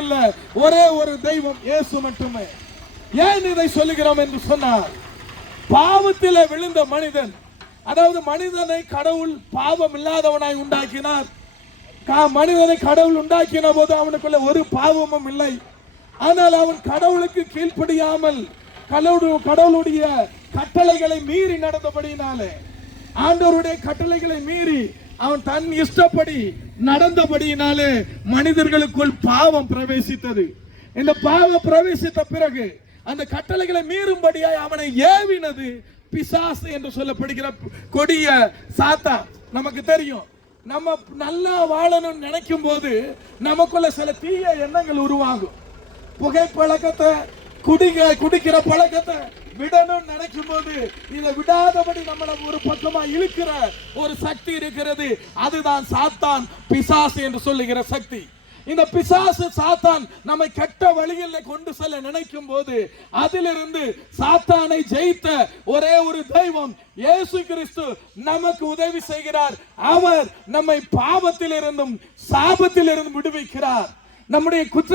இல்ல ஒரே ஒரு தெய்வம் இயேசு மட்டுமே. ஏன் இதை சொல்லுகிறோம் என்று சொன்னார் பாவத்தில் விழுந்த மனிதன் அதாவது மனிதனை கடவுள் பாவம் இல்லாதவனாய் உண்டாக்கினார். மனிதனை கடவுள் உண்டாக்கின போது அவனுக்குள்ள ஒரு பாவமும் இல்லை. ஆனால் அவன் கடவுளுக்கு கீழ்ப்படியாமல் கடவுளுடைய கட்டளைகளை மீறி நடந்தபடினாலே ஆண்டவருடைய கட்டளைகளை மீறி அவன் தன் இஷ்டப்படி நடந்தபடியினாலே மனிதர்களுக்குள் பாவம் பிரவேசித்தது. இந்த பாவம் பிரவேசித்த பிறகு அந்த கட்டளைகளை மீறும்படியாய் அவனை ஏவினது பிசாசு என்று சொல்லப்படுகிற கொடிய சாத்தா நமக்கு தெரியும். நம்ம நல்லா வாழணும்னு நினைக்கும் போது நமக்குள்ள சில தீய எண்ணங்கள் உருவாகும். புகை பழக்கத்தை குடிக்க குடிக்கிற பழக்கத்தை விடணும்னு நினைக்கும் போது இதை விடாதபடி நம்மளை ஒரு பக்கமா இழுக்கிற ஒரு சக்தி இருக்கிறது. அதுதான் சாத்தான் பிசாசு என்று சொல்லுகிற சக்தி. இந்த பிசாசு சாத்தான் நம்மை கெட்ட வழிகளில் கொண்டு செல்ல நினைக்கும் போது அதிலிருந்து சாத்தானை ஜெயித்த ஒரே ஒரு தெய்வம் இயேசு கிறிஸ்து நமக்கு உதவி செய்கிறார். அவர் நம்மை பாவத்திலிருந்தும் சாபத்திலிருந்தும் விடுவிக்கிறார். நம்முடைய குற்ற